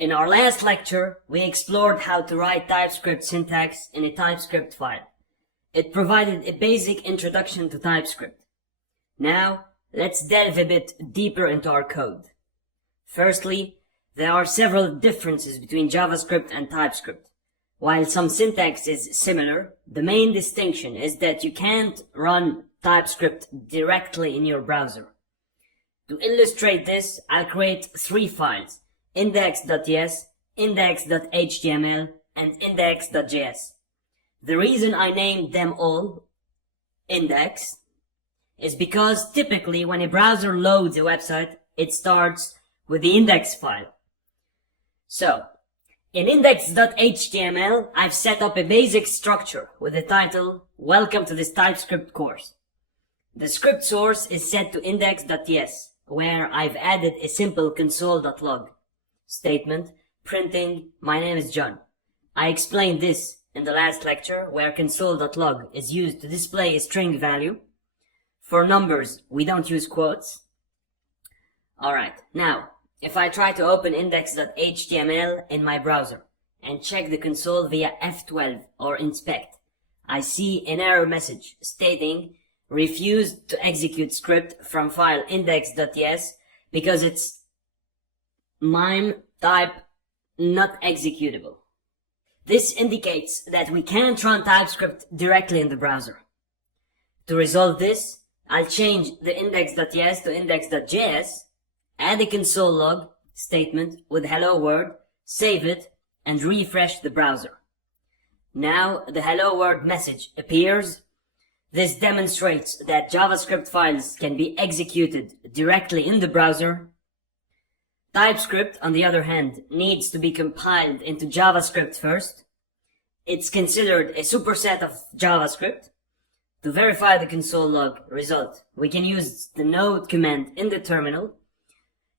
In our last lecture, we explored how to write TypeScript syntax in a TypeScript file. It provided a basic introduction to TypeScript. Now, let's delve a bit deeper into our code. Firstly, there are several differences between JavaScript and TypeScript. While some syntax is similar, the main distinction is that you can't run TypeScript directly in your browser. To illustrate this, I'll create three files: index.ts, index.html, and index.js. The reason I named them all index is because typically when a browser loads a website, it starts with the index file. So, in index.html, I've set up a basic structure with the title, "Welcome to this TypeScript course." The script source is set to index.ts, where I've added a simple console.log statement printing "My name is John." I explained this in the last lecture, where console.log is used to display a string value. For numbers, we don't use quotes. Alright, now, if I try to open index.html in my browser and check the console via F12 or inspect, I see an error message stating "refused to execute script from file index.ts because it's MIME type not executable." This indicates that we can't run TypeScript directly in the browser. To resolve this, I'll change the index.ts to index.js, add a console log statement with hello world, save it, and refresh the browser. Now the hello world message appears. This demonstrates that JavaScript files can be executed directly in the browser. TypeScript, on the other hand, needs to be compiled into JavaScript first. It's considered a superset of JavaScript. To verify the console log result, we can use the node command in the terminal.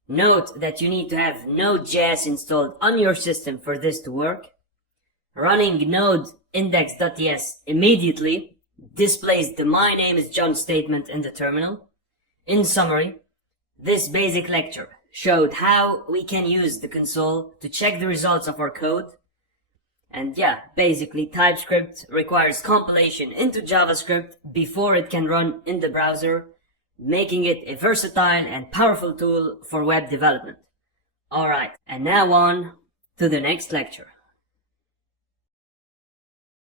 Note that you need to have Node.js installed on your system for this to work. Running node index.ts immediately displays the "My name is John" statement in the terminal. In summary, this basic lecture showed how we can use the console to check the results of our code. And yeah, basically TypeScript requires compilation into JavaScript before it can run in the browser, making it a versatile and powerful tool for web development. Alright, and now on to the next lecture.